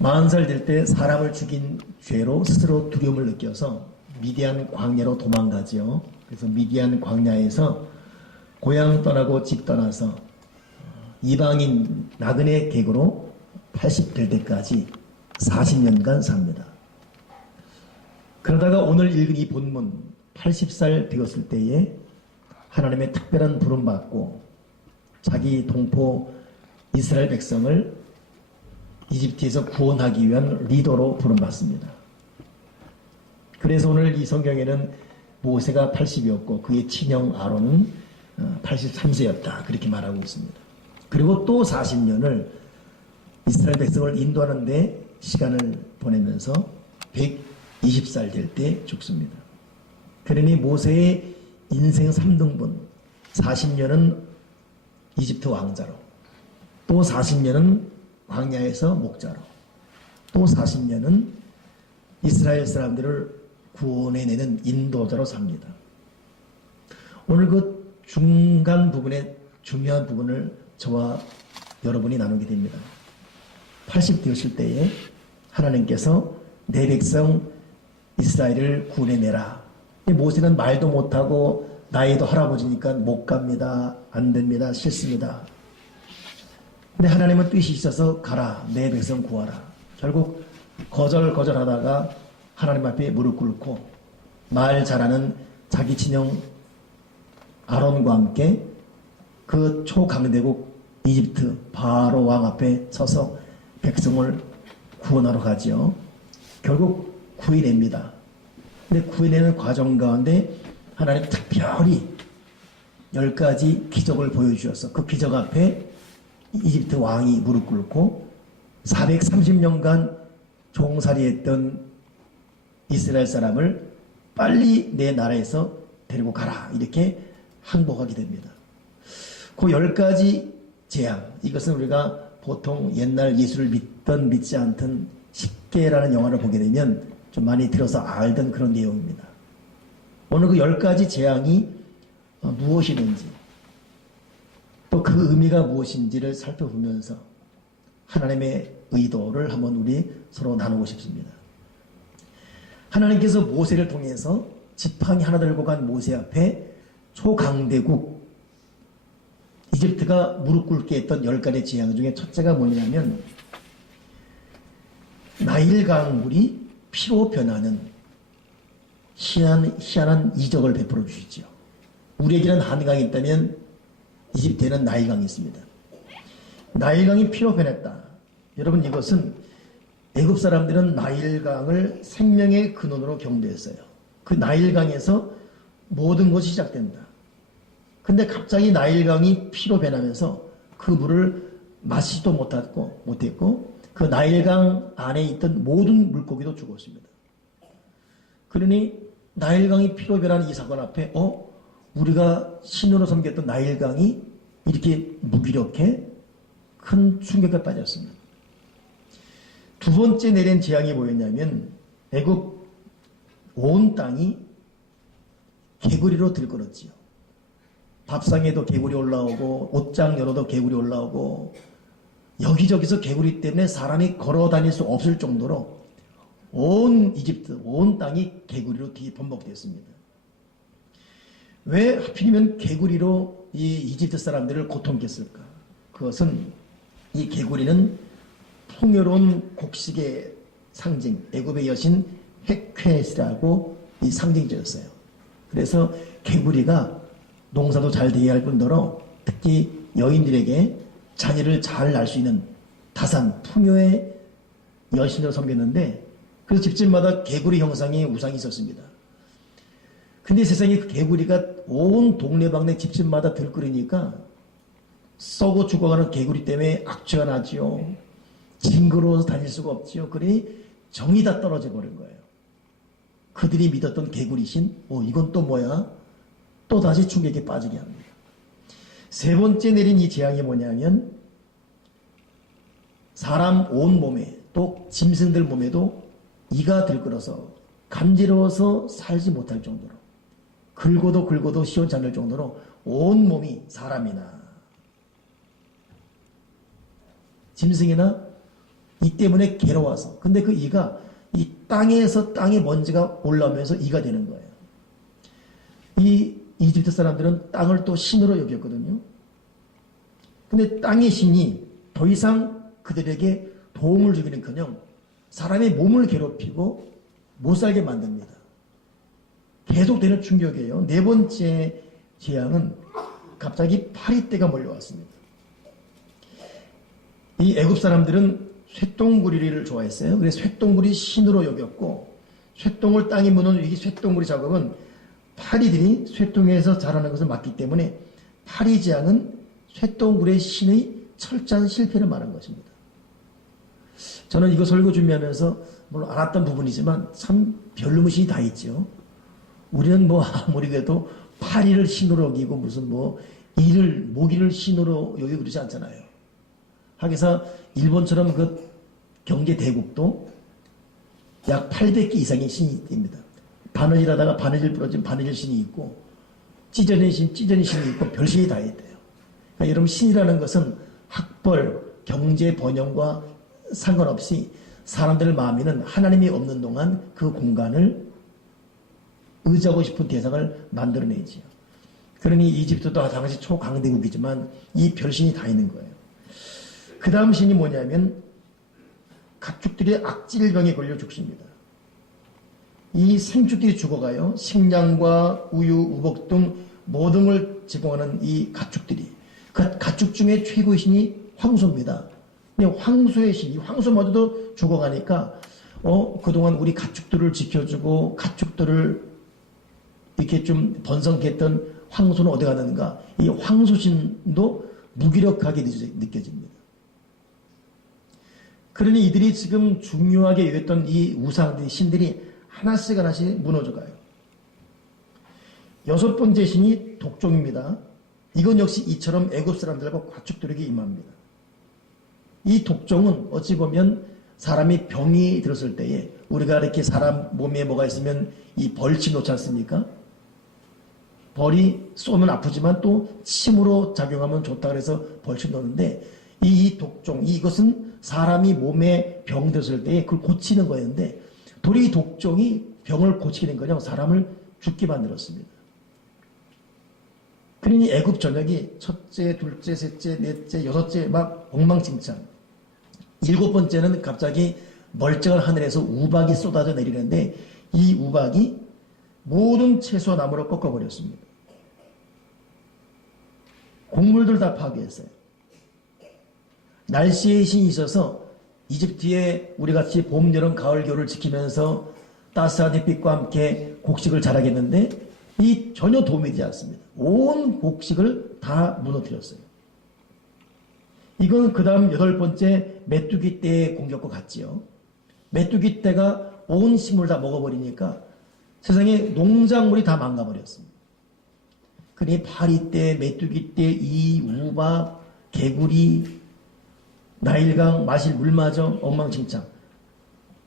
40살 될 때 사람을 죽인 죄로 스스로 두려움을 느껴서 미디안 광야로 도망가지요. 그래서 미디안 광야에서 고향 떠나고 집 떠나서 이방인 나그네 객으로 80 될 때까지 40년간 삽니다. 그러다가 오늘 읽은 이 본문 80살 되었을 때에 하나님의 특별한 부름 받고 자기 동포 이스라엘 백성을 이집트에서 구원하기 위한 리더로 부름받습니다. 그래서 오늘 이 성경에는 모세가 80이었고 그의 친형 아론은 83세였다 그렇게 말하고 있습니다. 그리고 또 40년을 이스라엘 백성을 인도하는 데 시간을 보내면서 120살 될 때 죽습니다. 그러니 모세의 인생 3등분 40년은 이집트 왕자로, 또 40년은 광야에서 목자로, 또 40년은 이스라엘 사람들을 구원해내는 인도자로 삽니다. 오늘 그 중간 부분의 중요한 부분을 저와 여러분이 나누게 됩니다. 80 되었을 때에 하나님께서 내 백성 이스라엘을 구원해내라. 모세는 말도 못하고 나이도 할아버지니까 못 갑니다. 안 됩니다. 싫습니다. 근데 하나님은 뜻이 있어서 가라. 내 백성 구하라. 결국 거절하다가 하나님 앞에 무릎 꿇고 말 잘하는 자기 친형 아론과 함께 그 초강대국 이집트 바로 왕 앞에 서서 백성을 구원하러 가지요. 결국 구해냅니다. 근데 구해내는 과정 가운데 하나님 특별히 10가지 기적을 보여주셔서 그 기적 앞에 이집트 왕이 무릎 꿇고 430년간 종살이했던 이스라엘 사람을 빨리 내 나라에서 데리고 가라 이렇게 항복하게 됩니다. 그 10가지 재앙, 이것은 우리가 보통 옛날 예수를 믿던 믿지 않던 십계라는 영화를 보게 되면 좀 많이 들어서 알던 그런 내용입니다. 오늘 그 10가지 재앙이 무엇이든지 또 그 의미가 무엇인지를 살펴보면서 하나님의 의도를 한번 우리 서로 나누고 싶습니다. 하나님께서 모세를 통해서 지팡이 하나 들고 간 모세 앞에 초강대국 이집트가 무릎 꿇게 했던 10가지 재앙 중에 첫째가 뭐냐면 나일강 물이 피로 변하는 희한한 이적을 베풀어 주시죠. 우리에게는 한강이 있다면 이집트에는 나일강이 있습니다. 나일강이 피로 변했다. 여러분, 이것은 애굽 사람들은 나일강을 생명의 근원으로 경배했어요. 그 나일강에서 모든 것이 시작된다. 근데 갑자기 나일강이 피로 변하면서 그 물을 마시지도 못했고 그 나일강 안에 있던 모든 물고기도 죽었습니다. 그러니 나일강이 피로 변하는 이 사건 앞에 우리가 신으로 섬겼던 나일강이 이렇게 무기력해 큰 충격에 빠졌습니다. 두 번째 내린 재앙이 뭐였냐면 애굽 온 땅이 개구리로 들끓었지요. 밥상에도 개구리 올라오고 옷장 열어도 개구리 올라오고 여기저기서 개구리 때문에 사람이 걸어 다닐 수 없을 정도로 온 이집트, 온 땅이 개구리로 뒤범벅되었습니다. 왜 하필이면 개구리로 이 이집트 사람들을 고통했을까? 그것은 이 개구리는 풍요로운 곡식의 상징, 애굽의 여신 헤크에스라고 이 상징지었어요. 그래서 개구리가 농사도 잘 되게 할 뿐더러 특히 여인들에게 자녀를 잘 낳을 수 있는 다산, 풍요의 여신으로 섬겼는데 그래서 집집마다 개구리 형상의 우상이 있었습니다. 근데 세상에 그 개구리가 온 동네방네 집집마다 들끓으니까 썩어 죽어가는 개구리 때문에 악취가 나지요. 징그러워서 다닐 수가 없지요. 그러니 정이 다 떨어져 버린 거예요. 그들이 믿었던 개구리신, 이건 또 뭐야? 또 다시 충격에 빠지게 합니다. 세 번째 내린 이 재앙이 뭐냐면 사람 온 몸에 또 짐승들 몸에도 이가 들끓어서 간지러워서 살지 못할 정도로 긁어도 시원치 않을 정도로 온 몸이 사람이나 짐승이나 이 때문에 괴로워서. 근데 그 이가 이 땅에서 땅에 먼지가 올라오면서 이가 되는 거예요. 이 이집트 사람들은 땅을 또 신으로 여겼거든요. 근데 땅의 신이 더 이상 그들에게 도움을 주기는커녕 사람의 몸을 괴롭히고 못 살게 만듭니다. 계속되는 충격이에요. 네 번째 재앙은 갑자기 파리떼가 몰려왔습니다. 이 애굽 사람들은 쇠똥구리를 좋아했어요. 그래서 쇠똥구리 신으로 여겼고, 쇠똥을 땅에 무는 이 쇠똥구리 작업은 파리들이 쇠똥에서 자라는 것을 막기 때문에 파리 재앙은 쇠똥구리의 신의 철저한 실패를 말한 것입니다. 저는 이거 설교 준비하면서 물론 알았던 부분이지만 참 별무신이 다 있죠. 우리는 뭐 아무리 그래도 파리를 신으로 여기고 무슨 뭐 이를 모기를 신으로 여기고 그러지 않잖아요. 하기사 일본처럼 그 경제 대국도 약 800개 이상의 신이 됩니다. 바느질하다가 바느질 부러진 바느질 신이 있고 찢어진 신이 있고 별신이 다 있대요. 그러니까 여러분 신이라는 것은 학벌, 경제 번영과 상관없이 사람들 마음에는 하나님이 없는 동안 그 공간을 의지하고 싶은 대상을 만들어내지요. 그러니 이집트도 당시 초강대국이지만 이 별신이 다 있는 거예요. 그 다음 신이 뭐냐면 가축들이 악질병에 걸려 죽습니다. 이 생축들이 죽어가요. 식량과 우유, 우복 등 모든 걸 제공하는 이 가축들이. 그 가축 중에 최고의 신이 황소입니다. 황소의 신, 이 황소마저도 죽어가니까 그동안 우리 가축들을 지켜주고 가축들을 이렇게 좀 번성했던 황소는 어디 가는가? 이 황소신도 무기력하게 느껴집니다. 그러니 이들이 지금 중요하게 여겼던 이 우상들이 신들이 하나씩 무너져가요. 여섯 번째 신이 독종입니다. 이건 역시 이처럼 애굽 사람들과 가축들에게 임합니다. 이 독종은 어찌 보면 사람이 병이 들었을 때에 우리가 이렇게 사람 몸에 뭐가 있으면 이 벌침 놓지 않습니까? 벌이 쏘면 아프지만 또 침으로 작용하면 좋다 그래서 벌침 놓는데 이 독종, 이것은 사람이 몸에 병 들었을 때에 그걸 고치는 거였는데 도리 독종이 병을 고치는 거냐 사람을 죽게 만들었습니다. 그러니 애굽 전역이 첫째, 둘째, 셋째, 넷째, 여섯째 막 엉망진창. 일곱 번째는 갑자기 멀쩡한 하늘에서 우박이 쏟아져 내리는데 이 우박이 모든 채소와 나무를 꺾어버렸습니다. 곡물들 다 파괴했어요. 날씨의 신이 있어서 이집트에 우리같이 봄, 여름, 가을, 겨울을 지키면서 따스한 햇빛과 함께 곡식을 자라겠는데 이 전혀 도움이 되지 않습니다. 온 곡식을 다 무너뜨렸어요. 이건 그 다음 여덟 번째 메뚜기 떼의 공격과 같지요. 메뚜기 떼가 온 식물 다 먹어버리니까 세상에 농작물이 다 망가버렸습니다. 그러니 파리떼, 메뚜기 떼, 이, 우박, 개구리, 나일강, 마실 물마저 엉망진창.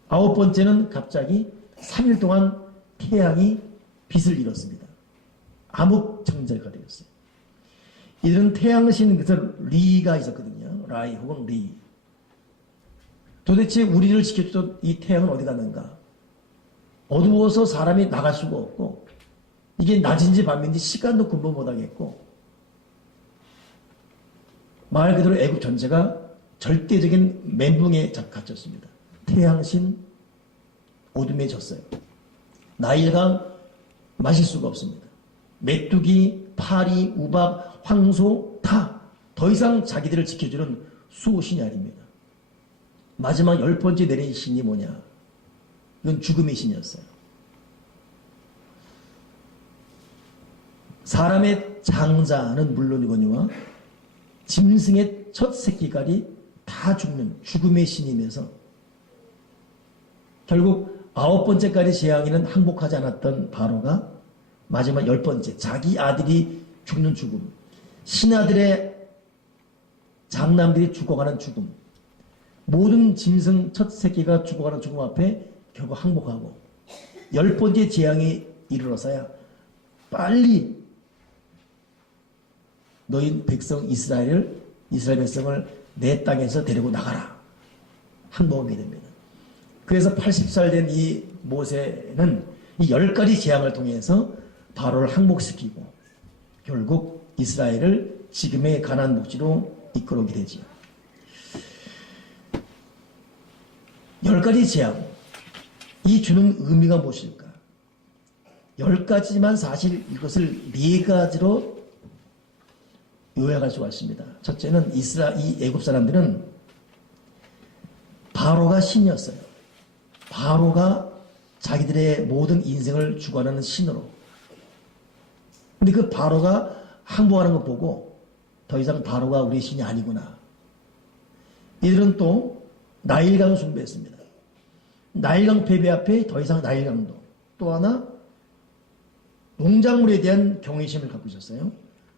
아홉 번째는 갑자기 3일 동안 태양이 빛을 잃었습니다. 암흑정절가 되었어요. 이들은 태양신 그래서 리가 있었거든요. 라이 혹은 리. 도대체 우리를 지켜주던 이 태양은 어디 갔는가? 어두워서 사람이 나갈 수가 없고 이게 낮인지 밤인지 시간도 근본 못하겠고 말 그대로 애굽 전체가 절대적인 멘붕에 갇혔습니다. 태양신 어둠에 졌어요. 나일강 마실 수가 없습니다. 메뚜기, 파리, 우박, 황소 다 더 이상 자기들을 지켜주는 수호신이 아닙니다. 마지막 열 번째 내린 신이 뭐냐? 이건 죽음의 신이었어요. 사람의 장자는 물론이거니와 짐승의 첫 새끼갈이 다 죽는 죽음의 신이면서 결국 아홉 번째까지 재앙에는 항복하지 않았던 바로가 마지막 열 번째 자기 아들이 죽는 죽음, 신하들의 장남들이 죽어가는 죽음, 모든 짐승 첫 새끼가 죽어가는 죽음 앞에 결국 항복하고 열 번째 재앙이 이르러서야 빨리 너희 백성 이스라엘 백성을 내 땅에서 데리고 나가라. 항복하게 됩니다. 그래서 80살 된 이 모세는 이 10가지 재앙을 통해서 바로를 항복시키고 결국 이스라엘을 지금의 가나안 복지로 이끌어오게 되지요. 10가지 재앙, 이 주는 의미가 무엇일까? 10가지지만 사실 이것을 4가지로 요약할 수가 있습니다. 첫째는 이 애굽 사람들은 바로가 신이었어요. 바로가 자기들의 모든 인생을 주관하는 신으로. 근데 그 바로가 항복하는 것 보고 더 이상 바로가 우리 신이 아니구나. 이들은 또 나일강을 숭배했습니다. 나일강 패배 앞에 더 이상 나일강도. 또 하나 농작물에 대한 경외심을 갖고 있었어요.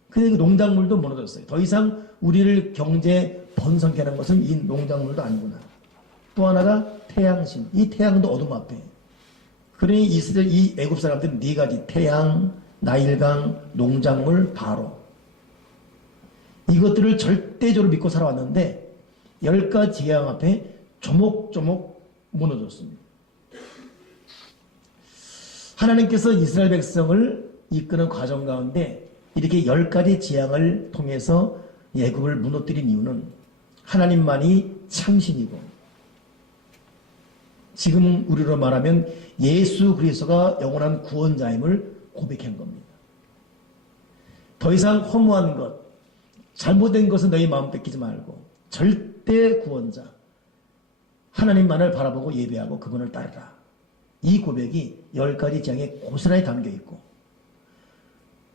그 농작물도 무너졌어요. 더 이상 우리를 경제 번성케 하는 것은 이 농작물도 아니구나. 또 하나가 태양신. 이 태양도 어둠 앞에. 그러니 이 애굽 사람들은 4가지 태양, 나일강, 농작물, 바로. 이것들을 절대적으로 믿고 살아왔는데 10가지 재앙 앞에 조목조목 무너졌습니다. 하나님께서 이스라엘 백성을 이끄는 과정 가운데 이렇게 10가지 재앙을 통해서 애굽을 무너뜨린 이유는 하나님만이 참신이고 지금 우리로 말하면 예수 그리스도가 영원한 구원자임을 고백한 겁니다. 더 이상 허무한 것, 잘못된 것은 너희 마음 뺏기지 말고 절대 구원자 하나님만을 바라보고 예배하고 그분을 따르라. 이 고백이 10가지 재앙에 고스란히 담겨있고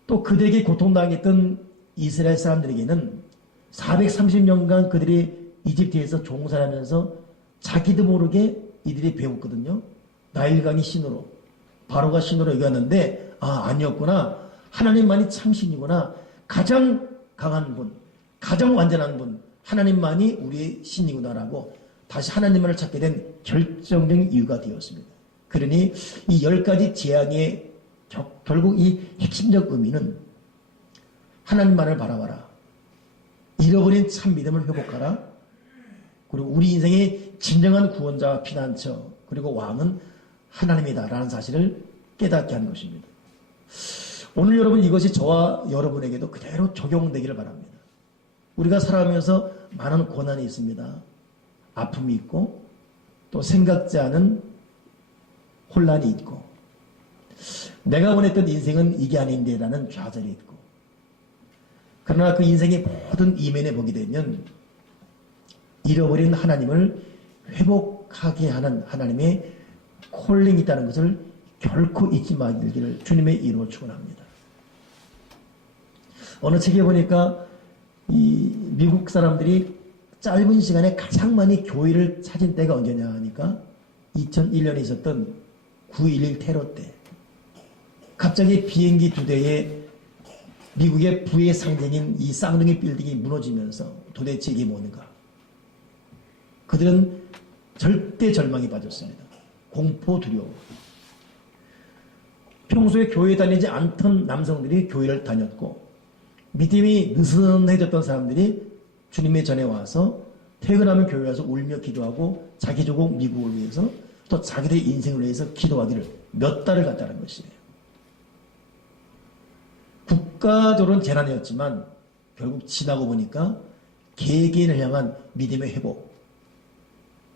또 그들에게 고통당했던 이스라엘 사람들에게는 430년간 그들이 이집트에서 종살하면서 자기도 모르게 이들이 배웠거든요. 나일강이 신으로 바로가 신으로 여겼는데 아니었구나. 하나님만이 참신이구나. 가장 강한 분, 가장 완전한 분 하나님만이 우리의 신이구나라고 다시 하나님만을 찾게 된 결정적인 이유가 되었습니다. 그러니 이 10가지 재앙의 결국 이 핵심적 의미는 하나님만을 바라봐라. 잃어버린 참 믿음을 회복하라. 그리고 우리 인생의 진정한 구원자와 피난처 그리고 왕은 하나님이다라는 사실을 깨닫게 하는 것입니다. 오늘 여러분 이것이 저와 여러분에게도 그대로 적용되기를 바랍니다. 우리가 살아가면서 많은 고난이 있습니다. 아픔이 있고 또 생각지 않은 혼란이 있고 내가 원했던 인생은 이게 아닌데라는 좌절이 있고 그러나 그 인생의 모든 이면에 보게 되면 잃어버린 하나님을 회복하게 하는 하나님의 콜링이 있다는 것을 결코 잊지 말기를 주님의 이름으로 축원합니다. 어느 책에 보니까 이 미국 사람들이 짧은 시간에 가장 많이 교회를 찾은 때가 언제냐 하니까 2001년에 있었던 9.11 테러 때 갑자기 비행기 2대에 미국의 부의 상징인 이 쌍둥이 빌딩이 무너지면서 도대체 이게 뭔가 그들은 절대 절망에 빠졌습니다. 공포 두려워. 평소에 교회 다니지 않던 남성들이 교회를 다녔고 믿음이 느슨해졌던 사람들이 주님의 전에 와서 퇴근하면 교회 와서 울며 기도하고 자기 조국 미국을 위해서 또 자기들의 인생을 위해서 기도하기를 몇 달을 갔다는 것이에요. 국가적으로는 재난이었지만 결국 지나고 보니까 개개인을 향한 믿음의 회복,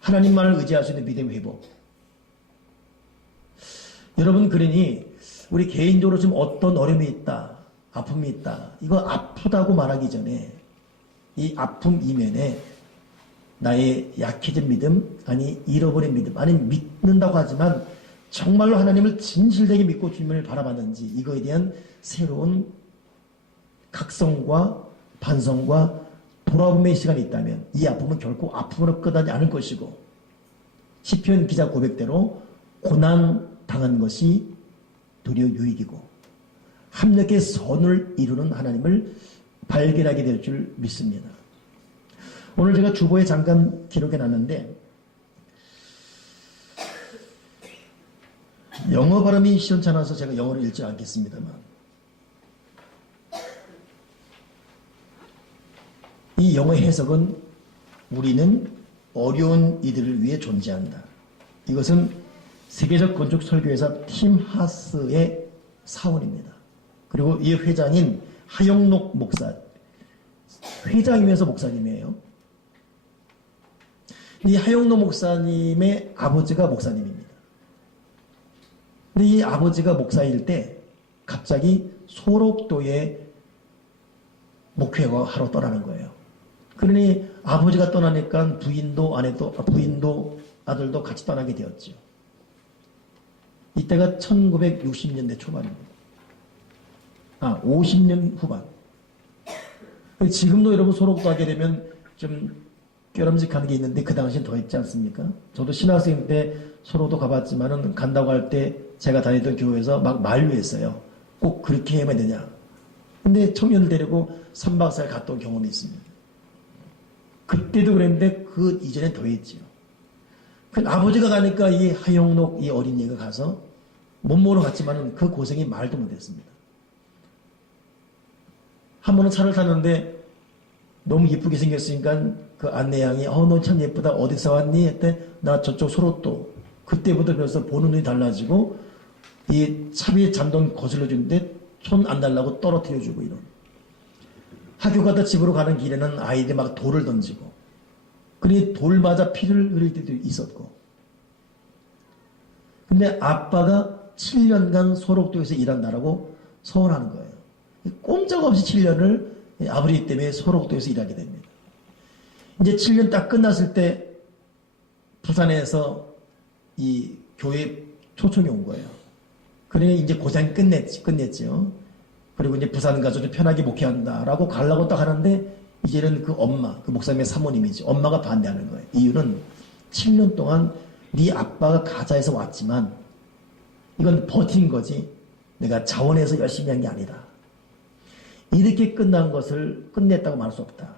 하나님만을 의지할 수 있는 믿음의 회복. 여러분 그러니 우리 개인적으로 지금 어떤 어려움이 있다, 아픔이 있다. 이거 아프다고 말하기 전에 이 아픔 이면에 나의 약해진 믿음, 아니 잃어버린 믿음, 아니 믿는다고 하지만 정말로 하나님을 진실되게 믿고 주님을 바라봤는지 이거에 대한 새로운 각성과 반성과 돌아봄의 시간이 있다면 이 아픔은 결코 아픔으로 끝나지 않을 것이고 시편 기자 고백대로 고난 당한 것이 도리어 유익이고 합력의 선을 이루는 하나님을 발견하게 될 줄 믿습니다. 오늘 제가 주보에 잠깐 기록해 놨는데 영어 발음이 시원찮아서 제가 영어를 읽지 않겠습니다만 이 영어 해석은 우리는 어려운 이들을 위해 존재한다. 이것은 세계적 건축 설교회사 팀 하스의 사원입니다. 그리고 이 회장인 하영록 목사, 회장이면서 목사님이에요. 이 하영록 목사님의 아버지가 목사님입니다. 근데 이 아버지가 목사일 때 갑자기 소록도에 목회하러 떠나는 거예요. 그러니 아버지가 떠나니까 부인도 아들도 같이 떠나게 되었죠. 이때가 1960년대 초반입니다. 50년 후반. 지금도 여러분 소록도 하게 되면 좀 껴름직한 게 있는데 그 당시엔 더 있지 않습니까? 저도 신학생 때 소록도 가봤지만은 간다고 할 때 제가 다니던 교회에서 막 만류했어요. 꼭 그렇게 해야 되냐. 근데 청년을 데리고 3박 4일 갔던 경험이 있습니다. 그때도 그랬는데 그 이전에 더 했지요. 그 아버지가 가니까 이 하영록 이 어린이가 가서 못 모르 갔지만은 그 고생이 말도 못했습니다. 한 번은 차를 탔는데 너무 예쁘게 생겼으니까 그 안내양이 너 참 예쁘다 어디서 왔니? 했더니 나 저쪽 소록도. 그때부터 그래서 보는 눈이 달라지고 이 차비에 잔돈 거슬러 주는데 손 안 달라고 떨어뜨려 주고 이런. 학교 가다 집으로 가는 길에는 아이들이 막 돌을 던지고 그러니 돌 맞아 피를 흘릴 때도 있었고. 근데 아빠가 7년간 소록도에서 일한다라고 서운하는 거예요. 꼼짝없이 7년을 아버지 때문에 소록도에서 일하게 됩니다. 이제 7년 딱 끝났을 때 부산에서 이 교회 초청이 온 거예요. 그러니 이제 고생 끝냈죠. 그리고 이제 부산 가서 좀 편하게 목회한다라고 가려고 딱 하는데 이제는 그 엄마, 그 목사님의 사모님이지 엄마가 반대하는 거예요. 이유는 7년 동안 네 아빠가 가자해서 왔지만 이건 버틴 거지 내가 자원해서 열심히 한 게 아니다. 이렇게 끝난 것을 끝냈다고 말할 수 없다.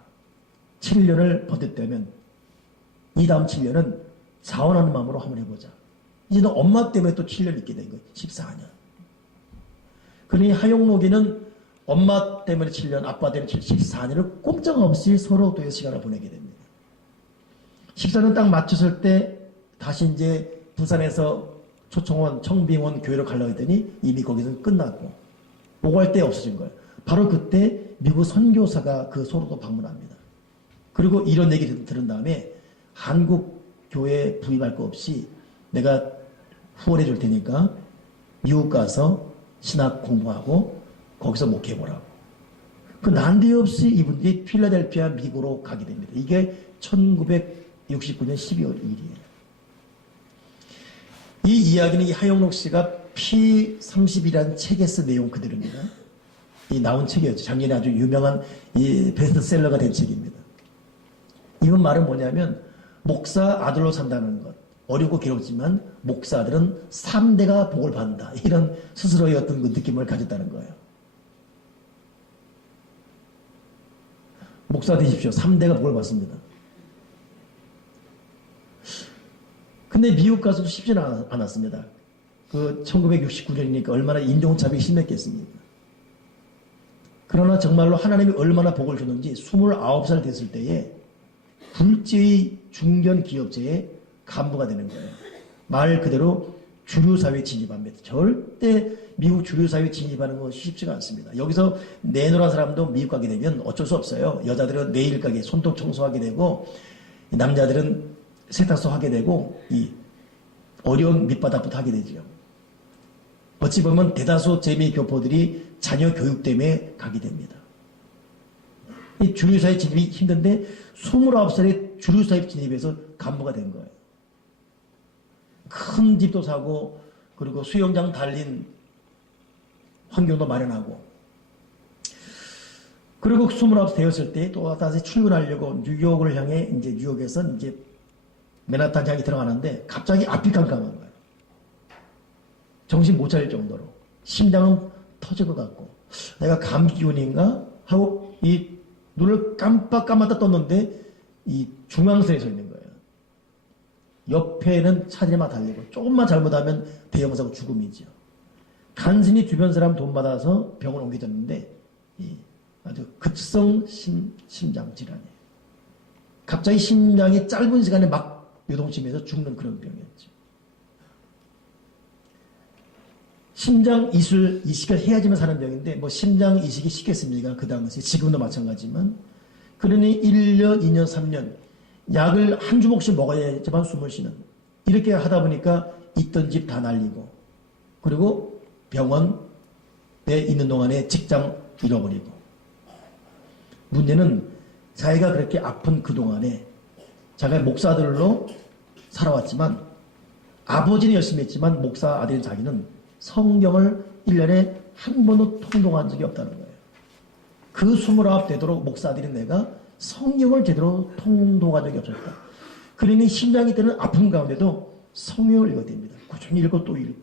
7년을 버텼다면 이 다음 7년은 자원하는 마음으로 한번 해보자. 이제는 엄마 때문에 또 7년 있게 된 거예요. 14년. 그러니 하용록이는 엄마 때문에 7년, 아빠 때문에 14년을 꼼짝없이 소록도에서 시간을 보내게 됩니다. 14년 딱 맞췄을 때 다시 이제 부산에서 초청원, 청빙원 교회로 가려고 했더니 이미 거기서는 끝났고 오갈 데 없어진 거예요. 바로 그때 미국 선교사가 그 소록도 방문합니다. 그리고 이런 얘기를 들은 다음에 한국 교회에 부임할 거 없이 내가 후원해 줄 테니까 미국 가서 신학 공부하고 거기서 목회해보라고. 그 난데없이 이분들이 필라델피아 미국으로 가게 됩니다. 이게 1969년 12월 1일이에요. 이 이야기는 이 하영록 씨가 P30이라는 책에 쓴 내용 그대로입니다. 이 나온 책이었죠. 작년에 아주 유명한 이 베스트셀러가 된 책입니다. 이건 말은 뭐냐면 목사 아들로 산다는 것. 어렵고 괴롭지만 목사들은 3대가 복을 받는다. 이런 스스로의 어떤 그 느낌을 가졌다는 거예요. 목사 되십시오. 3대가 복을 받습니다. 근데 미국 가서도 쉽지는 않았습니다. 그 1969년이니까 얼마나 인종차별이 심했겠습니까? 그러나 정말로 하나님이 얼마나 복을 줬는지 29살 됐을 때에 굴지의 중견 기업체에 간부가 되는 거예요. 말 그대로 주류사회에 진입합니다. 절대 미국 주류사회에 진입하는 건 쉽지가 않습니다. 여기서 내노란 사람도 미국 가게 되면 어쩔 수 없어요. 여자들은 네일 가게, 손톱 청소하게 되고 남자들은 세탁소 하게 되고 이 어려운 밑바닥부터 하게 되죠. 어찌 보면 대다수 재미교포들이 자녀 교육 때문에 가게 됩니다. 이 주류사회 진입이 힘든데 29살에 주류사회 진입해서 간부가 된 거예요. 큰 집도 사고 그리고 수영장 달린 환경도 마련하고 그리고 29 되었을 때 또 다시 출근하려고 뉴욕을 향해 이제 뉴욕에서 이제 맨하탄 향이 들어가는데 갑자기 앞이 깜깜한 거예요. 정신 못 차릴 정도로 심장은 터질 것 같고 내가 감기 기운인가 하고 이 눈을 깜빡깜빡 떴는데 이 중앙선에 서 있는 거예요. 옆에는 차들이 막 달리고 조금만 잘못하면 대형사고 죽음이죠. 간신히 주변 사람 돈 받아서 병원 옮겨졌는데 아주 급성 심장 질환이에요. 갑자기 심장이 짧은 시간에 막 요동치면서 죽는 그런 병이었죠. 심장 이식을 해야지만 사는 병인데 뭐 심장 이식이 쉽겠습니까? 그 당시 지금도 마찬가지지만 그러니 1년, 2년, 3년 약을 한 주먹씩 먹어야지만 숨을 쉬는 이렇게 하다 보니까 있던 집 다 날리고 그리고 병원에 있는 동안에 직장 잃어버리고 문제는 자기가 그렇게 아픈 그동안에 자기가 목사들로 살아왔지만 아버지는 열심히 했지만 목사 아들인 자기는 성경을 1년에 한 번도 통독한 적이 없다는 거예요. 그 29 되도록 목사들인 내가 성경을 제대로 통독한 적이 없었다. 그러니 심장이 때는 아픈 가운데도 성경을 읽어야 됩니다. 꾸준히 읽고 또 읽고.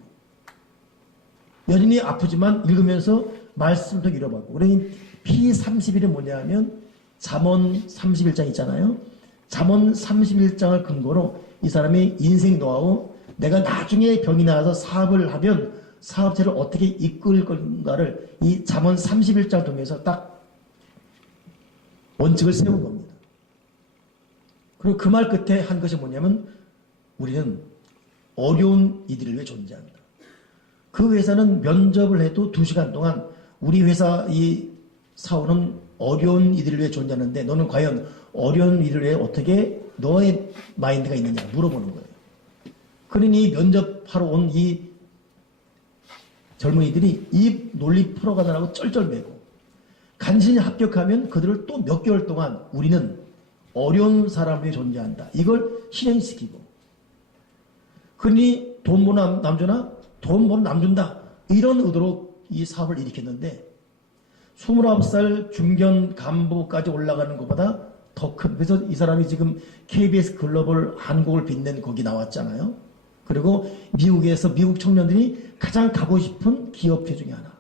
여전히 아프지만 읽으면서 말씀도 잃어봤고. 그러니 P31이 뭐냐 하면 잠언 31장 있잖아요. 잠언 31장을 근거로 이 사람의 인생 노하우, 내가 나중에 병이 나서 사업을 하면 사업체를 어떻게 이끌 건가를 이 잠언 31장 통해서 딱 원칙을 세운 겁니다. 그리고 그 말 끝에 한 것이 뭐냐면 우리는 어려운 이들을 위해 존재한다. 그 회사는 면접을 해도 2시간 동안 우리 회사 이 사원은 어려운 이들을 위해 존재하는데 너는 과연 어려운 이들을 위해 어떻게 너의 마인드가 있느냐 물어보는 거예요. 그러니 면접하러 온 이 젊은이들이 이 논리 풀어가느라고 쩔쩔매고 간신히 합격하면 그들을 또 몇 개월 동안 우리는 어려운 사람을 위해 존재한다. 이걸 실행시키고 그러니 돈 버는 남주나 돈 버는 남준다. 이런 의도로 이 사업을 일으켰는데 29살 중견 간부까지 올라가는 것보다 더 큰, 그래서 이 사람이 지금 KBS 글로벌 한국을 빛낸 거기 나왔잖아요. 그리고 미국에서 미국 청년들이 가장 가고 싶은 기업체 중에 하나.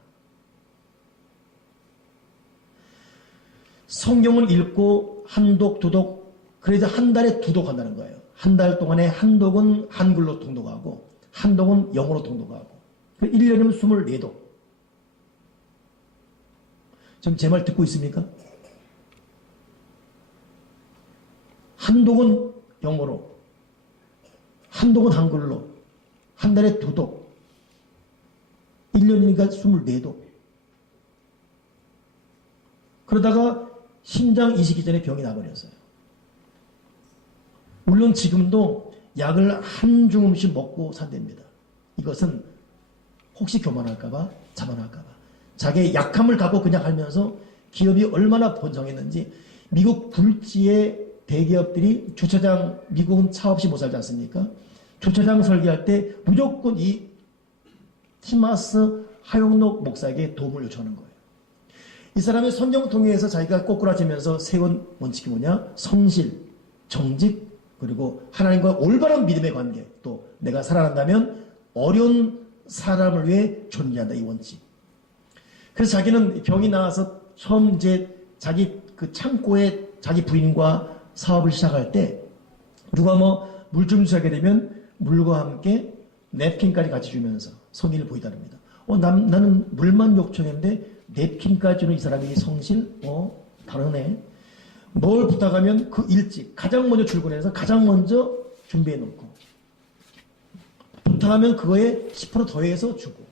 성경을 읽고 한독, 두독, 그래서 한 달에 2독 한다는 거예요. 한 달 동안에 한독은 한글로 통독하고 한독은 영어로 통독하고 1년이면 24독. 지금 제 말 듣고 있습니까? 한독은 영어로, 한독은 한글로, 한 달에 2독, 1년이니까 24독. 그러다가 심장 이식이 전에 병이 나버렸어요. 물론 지금도 약을 한 주먹씩 먹고 산답니다. 이것은 혹시 교만할까봐, 자만할까봐. 자기의 약함을 갖고 그냥 하면서 기업이 얼마나 번성했는지 미국 굴지의 대기업들이 주차장, 미국은 차 없이 못 살지 않습니까? 주차장 설계할 때 무조건 이 티마스 하용록 목사에게 도움을 요청하는 거예요. 이 사람의 성경 통해서 자기가 꼬꾸라지면서 세운 원칙이 뭐냐? 성실, 정직, 그리고 하나님과 올바른 믿음의 관계, 또 내가 살아난다면 어려운 사람을 위해 존재한다, 이 원칙. 그래서 자기는 병이 나와서 처음 이제 자기 그 창고에 자기 부인과 사업을 시작할 때 누가 뭐 물 좀 주게 되면 물과 함께 냅킨까지 같이 주면서 성의를 보이다릅니다. 나는 물만 요청했는데 냅킨까지 주는 이 사람이 성실? 다르네. 뭘 부탁하면 그 일찍 가장 먼저 출근해서 가장 먼저 준비해 놓고 부탁하면 그거에 10% 더해서 주고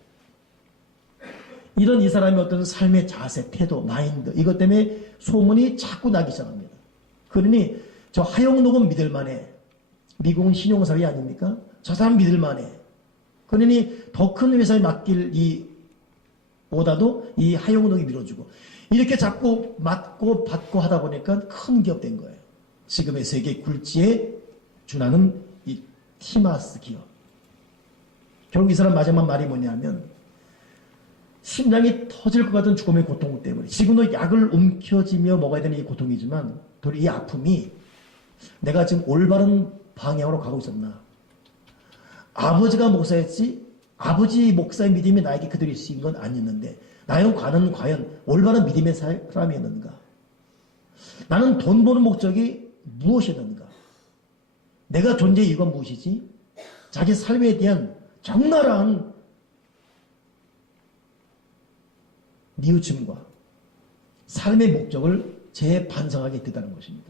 이런 이 사람의 어떤 삶의 자세, 태도, 마인드 이것 때문에 소문이 자꾸 나기 시작합니다. 그러니 저 하용록은 믿을만해. 미국은 신용사회 아닙니까? 저 사람 믿을만해. 그러니 더 큰 회사에 맡길 보다도 이 하용록이 밀어주고 이렇게 자꾸 맡고 받고 하다 보니까 큰 기업 된 거예요. 지금의 세계 굴지에 준하는 이 티마스 기업. 결국 이 사람 마지막 말이 뭐냐면 심장이 터질 것 같은 죽음의 고통 때문에 지금도 약을 움켜쥐며 먹어야 되는 이 고통이지만 도리 이 아픔이 내가 지금 올바른 방향으로 가고 있었나. 아버지가 목사였지 아버지 목사의 믿음이 나에게 그대로 있은 건 아니었는데 나의 관은 과연 올바른 믿음의 사람이었는가? 나는 돈 버는 목적이 무엇이었는가? 내가 존재의 이유가 무엇이지? 자기 삶에 대한 적나라한 뉘우침과 삶의 목적을 재반성하게 됐다는 것입니다.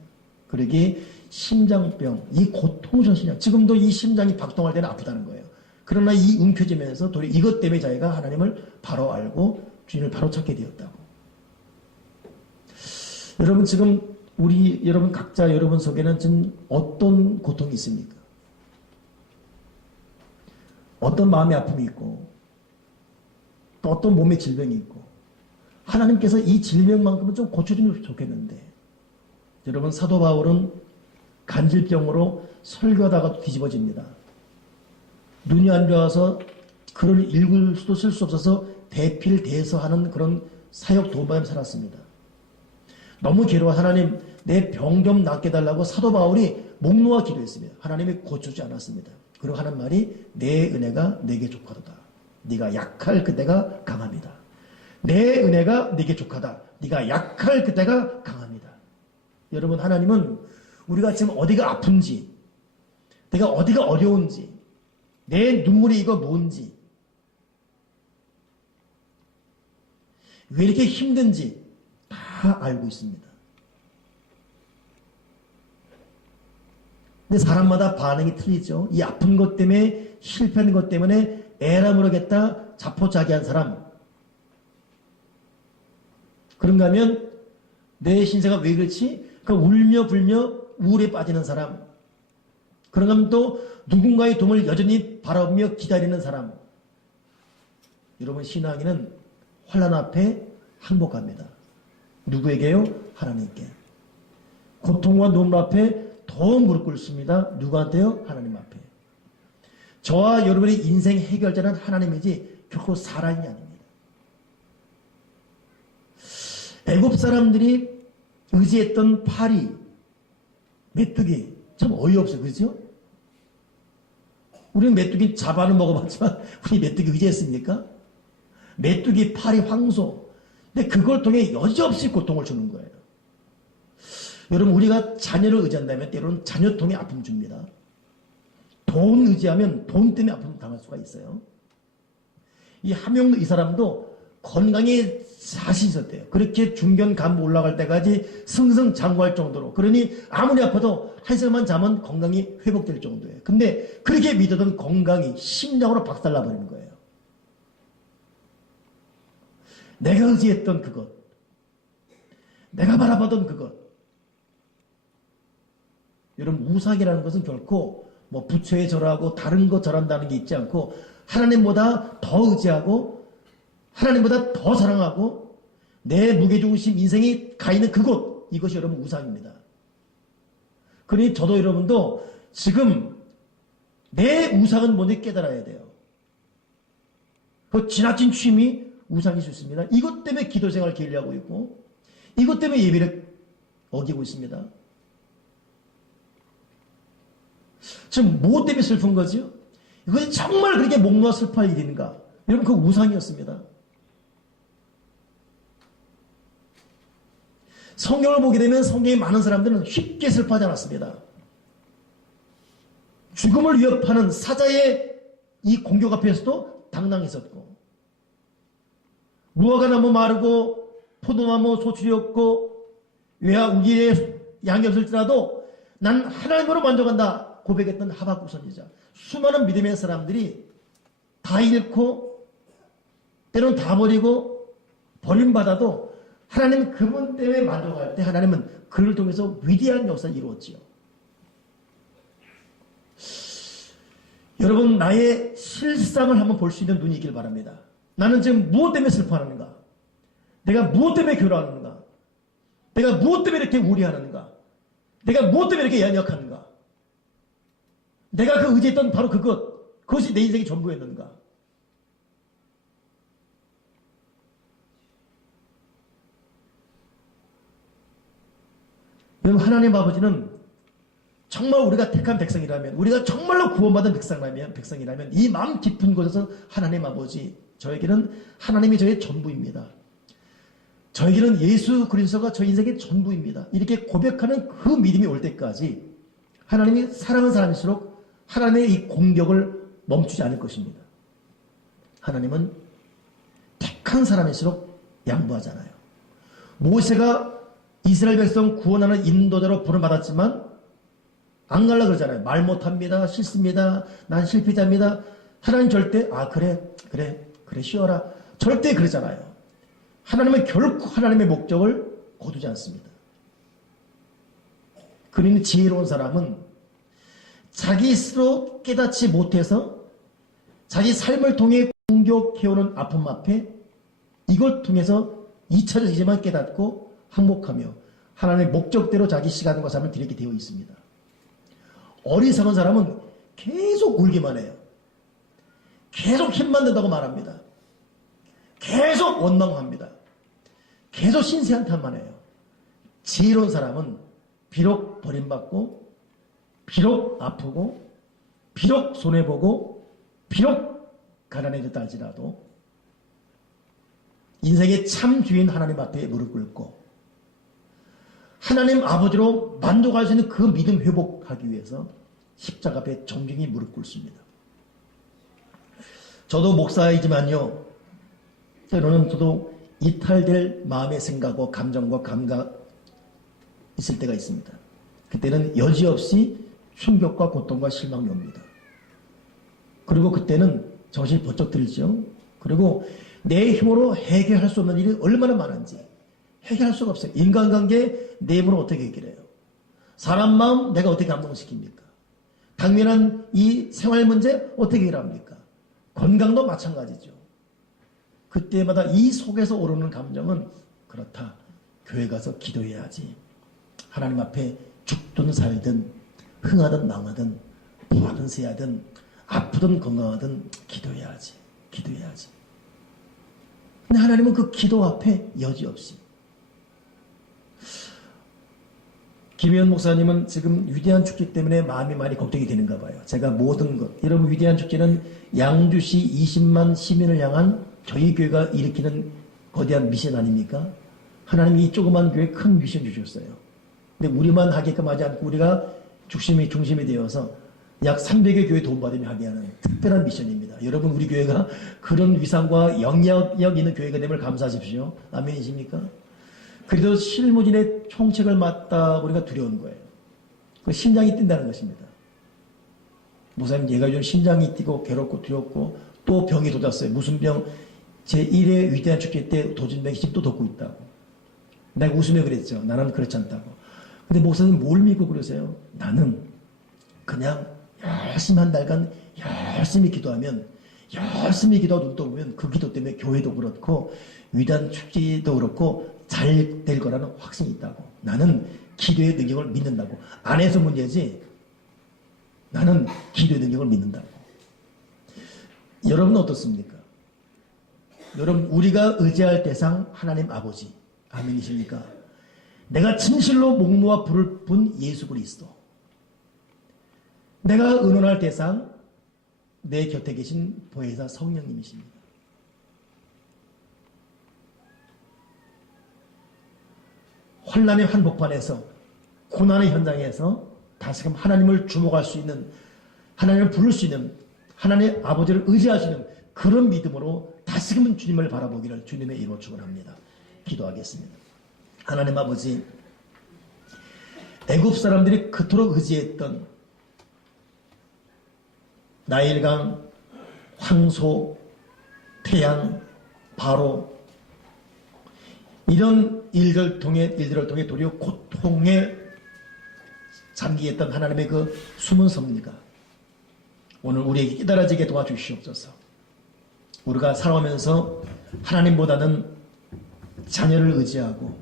그러기에 심장병, 이 고통스러운 심장, 지금도 이 심장이 박동할 때는 아프다는 거예요. 그러나 이 움켜쥐면서 도리어 이것 때문에 자기가 하나님을 바로 알고 주인을 바로 찾게 되었다고. 여러분 지금 여러분 각자 여러분 속에는 지금 어떤 고통이 있습니까? 어떤 마음의 아픔이 있고 또 어떤 몸의 질병이 있고 하나님께서 이 질병만큼은 좀 고쳐주면 좋겠는데 여러분 사도 바울은 간질병으로 설교하다가 뒤집어집니다. 눈이 안 좋아서 글을 읽을 수도 쓸 수 없어서 대필대서하는 그런 사역 도반을 살았습니다. 너무 괴로워 하나님 내 병 좀 낫게 달라고 사도 바울이 목 놓아 기도했습니다. 하나님이 고쳐주지 않았습니다. 그리고 하는 말이 내 은혜가 내게 족하도다. 네가 약할 그때가 강합니다. 내 은혜가 네게 족하다. 네가 약할 그때가 강합니다. 여러분 하나님은 우리가 지금 어디가 아픈지 내가 어디가 어려운지 내 눈물이 이거 뭔지 왜 이렇게 힘든지 다 알고 있습니다. 근데 사람마다 반응이 틀리죠. 이 아픈 것 때문에 실패하는 것 때문에 에라 모르겠다 자포자기한 사람 그런가 하면 내 신세가 왜 그렇지? 그러니까 울며 불며 우울에 빠지는 사람 그런가 하면 또 누군가의 도움을 여전히 바라보며 기다리는 사람 여러분 신앙인은 환난 앞에 항복합니다. 누구에게요? 하나님께. 고통과 눈물 앞에 더 무릎 꿇습니다. 누구한테요? 하나님 앞에. 저와 여러분의 인생 해결자는 하나님이지 결코 사람이 아닙니다. 애굽 사람들이 의지했던 파리, 메뚜기 참 어이없어요. 그렇죠? 우리는 메뚜기 잡아는 먹어봤지만 우리 메뚜기 의지했습니까? 메뚜기, 파리, 황소 근데 그걸 통해 여지없이 고통을 주는 거예요. 여러분 우리가 자녀를 의지한다면 때로는 자녀 통해 아픔 줍니다. 돈 의지하면 돈 때문에 아픔 당할 수가 있어요. 이 함영도 이 사람도 건강에 자신 있었대요. 그렇게 중견 간부 올라갈 때까지 승승장구할 정도로 그러니 아무리 아파도 한 시간만 자면 건강이 회복될 정도예요. 근데 그렇게 믿었던 건강이 심장으로 박살나버리는 거예요. 내가 의지했던 그것 내가 바라보던 그것 여러분 우상이라는 것은 결코 뭐 부처에 절하고 다른 것 절한다는 게 있지 않고 하나님보다 더 의지하고 하나님보다 더 사랑하고 내 무게중심 인생이 가 있는 그곳 이것이 여러분 우상입니다. 그러니 저도 여러분도 지금 내 우상은 뭔지 깨달아야 돼요. 그 지나친 취미 우상일 수 있습니다. 이것 때문에 기도생활을 게을리하고 있고 이것 때문에 예배를 어기고 있습니다. 지금 뭐 때문에 슬픈 거죠? 이것이 정말 그렇게 목 놓아 슬퍼할 일인가? 여러분 그 우상이었습니다. 성경을 보게 되면 성경에 많은 사람들은 쉽게 슬퍼하지 않았습니다. 죽음을 위협하는 사자의 이 공격 앞에서도 당당했었고 무화과나무 마르고 포도나무 소출이 없고 외화 우기에 양이 없을지라도 난 하나님으로 만족한다 고백했던 하박국 선지자 수많은 믿음의 사람들이 다 잃고 때로는 다 버리고 버림받아도 하나님 그분 때문에 만족할 때 하나님은 그를 통해서 위대한 역사를 이루었지요. 여러분 나의 실상을 한번 볼 수 있는 눈이 있길 바랍니다. 나는 지금 무엇 때문에 슬퍼하는가? 내가 무엇 때문에 괴로워하는가? 내가 무엇 때문에 이렇게 우려하는가? 내가 무엇 때문에 이렇게 연약하는가? 내가 그 의지했던 바로 그것이 내 인생의 전부였는가? 여러분 하나님 아버지는 정말 우리가 택한 백성이라면 우리가 정말로 구원받은 백성이라면 이 마음 깊은 곳에서 하나님 아버지 저에게는 하나님이 저의 전부입니다. 저에게는 예수 그리스도가 저 인생의 전부입니다. 이렇게 고백하는 그 믿음이 올 때까지 하나님이 사랑하는 사람일수록 하나님의 이 공격을 멈추지 않을 것입니다. 하나님은 택한 사람일수록 양보하잖아요. 모세가 이스라엘 백성 구원하는 인도자로 부름받았지만 안 갈라 그러잖아요. 말 못합니다. 싫습니다. 난 실패자입니다. 하나님 절대 그래 쉬어라. 절대 그러잖아요. 하나님은 결코 하나님의 목적을 거두지 않습니다. 그러니 지혜로운 사람은 자기 스스로 깨닫지 못해서 자기 삶을 통해 공격해오는 아픔 앞에 이걸 통해서 2차적 이제만 깨닫고 항복하며 하나님의 목적대로 자기 시간과 삶을 드리게 되어 있습니다. 어리석은 사람은 계속 울기만 해요. 계속 힘만 든다고 말합니다. 계속 원망합니다. 계속 신세한탄만 해요. 지혜로운 사람은 비록 버림받고 비록 아프고 비록 손해보고 비록 가난해졌다 할지라도 인생의 참 주인 하나님 앞에 무릎 꿇고 하나님 아버지로 만족할 수 있는 그 믿음 회복하기 위해서 십자가 앞에 정중히 무릎 꿇습니다. 저도 목사이지만요, 때로는 저도 이탈될 마음의 생각과 감정과 감각 있을 때가 있습니다. 그때는 여지없이 충격과 고통과 실망이 옵니다. 그리고 그때는 정신이 번쩍 들죠. 그리고 내 힘으로 해결할 수 없는 일이 얼마나 많은지 해결할 수가 없어요. 인간관계 내 힘으로 어떻게 해결해요? 사람 마음 내가 어떻게 감동시킵니까? 당면한 이 생활 문제 어떻게 해결합니까? 건강도 마찬가지죠. 그때마다 이 속에서 오르는 감정은 그렇다. 교회 가서 기도해야지. 하나님 앞에 죽든 살든 흥하든 망하든 부하든 세하든 아프든 건강하든 기도해야지. 근데 하나님은 그 기도 앞에 여지없이. 김혜연 목사님은 지금 위대한 축제 때문에 마음이 많이 걱정이 되는가 봐요. 제가 모든 것, 여러분 위대한 축제는 양주시 20만 시민을 향한 저희 교회가 일으키는 거대한 미션 아닙니까? 하나님이 이 조그만 교회에 큰 미션 주셨어요. 근데 우리만 하게끔 하지 않고 우리가 중심이 되어서 약 300여 교회 도움받으며 하게 하는 특별한 미션입니다. 여러분 우리 교회가 그런 위상과 영향력 있는 교회가 됨을 감사하십시오. 아멘이십니까? 그래도 실무진의 총책을 맡다 보니까 두려운 거예요. 그 심장이 뛴다는 것입니다. 목사님 얘가 요즘 심장이 뛰고 괴롭고 두렵고 또 병이 돋았어요. 무슨 병? 제1회 위대한 축제 때 도진병이 지금 또 돋고 있다고. 내가 웃으며 그랬죠. 나는 그렇지 않다고. 근데 목사님 뭘 믿고 그러세요? 나는 그냥 열심히 한 달간 열심히 기도하면 열심히 기도하고 눈 떠보면 그 기도 때문에 교회도 그렇고 위대한 축제도 그렇고 잘 될 거라는 확신이 있다고. 나는 기도의 능력을 믿는다고. 안에서 문제지 나는 기도의 능력을 믿는다고. 여러분은 어떻습니까? 여러분 우리가 의지할 대상 하나님 아버지 아멘이십니까? 내가 진실로 목 놓아 부를 분 예수 그리스도. 내가 의논할 대상 내 곁에 계신 보혜사 성령님이십니다. 혼란의 한복판에서 고난의 현장에서 다시금 하나님을 주목할 수 있는, 하나님을 부를 수 있는, 하나님의 아버지를 의지할 수 있는 그런 믿음으로 다시금 주님을 바라보기를 주님의 이름으로 축원합니다. 기도하겠습니다. 하나님 아버지, 애굽 사람들이 그토록 의지했던 나일강, 황소, 태양, 바로 이런 일들을 통해 도리어 고통에 잠기겠던 하나님의 그 숨은 섭리가 오늘 우리에게 깨달아지게 도와주시옵소서. 우리가 살아오면서 하나님보다는 자녀를 의지하고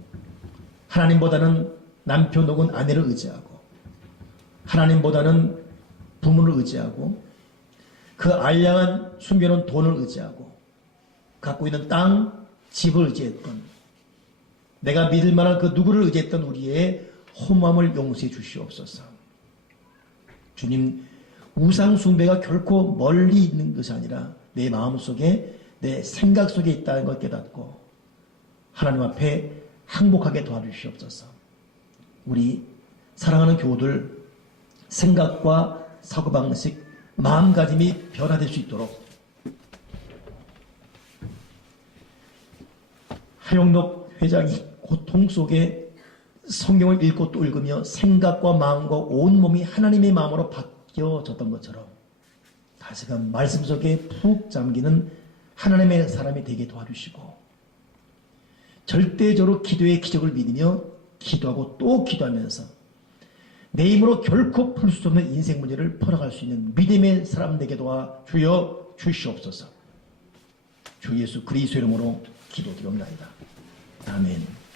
하나님보다는 남편 혹은 아내를 의지하고 하나님보다는 부모를 의지하고 그 알량한 숨겨놓은 돈을 의지하고 갖고 있는 땅, 집을 의지했던 내가 믿을 만한 그 누구를 의지했던 우리의 허무함을 용서해 주시옵소서. 주님, 우상 숭배가 결코 멀리 있는 것이 아니라 내 마음속에 내 생각 속에 있다는 걸 깨닫고 하나님 앞에 항복하게 도와주시옵소서. 우리 사랑하는 교우들 생각과 사고방식, 마음가짐이 변화될 수 있도록 하용록 회장이 고통 속에 성경을 읽고 또 읽으며 생각과 마음과 온몸이 하나님의 마음으로 바뀌어졌던 것처럼 다시금 말씀 속에 푹 잠기는 하나님의 사람이 되게 도와주시고 절대적으로 기도의 기적을 믿으며 기도하고 또 기도하면서 내 힘으로 결코 풀 수 없는 인생 문제를 풀어갈 수 있는 믿음의 사람 되게 도와주여 주시옵소서. 주 예수 그리스도 이름으로 기도드립니다. 아멘.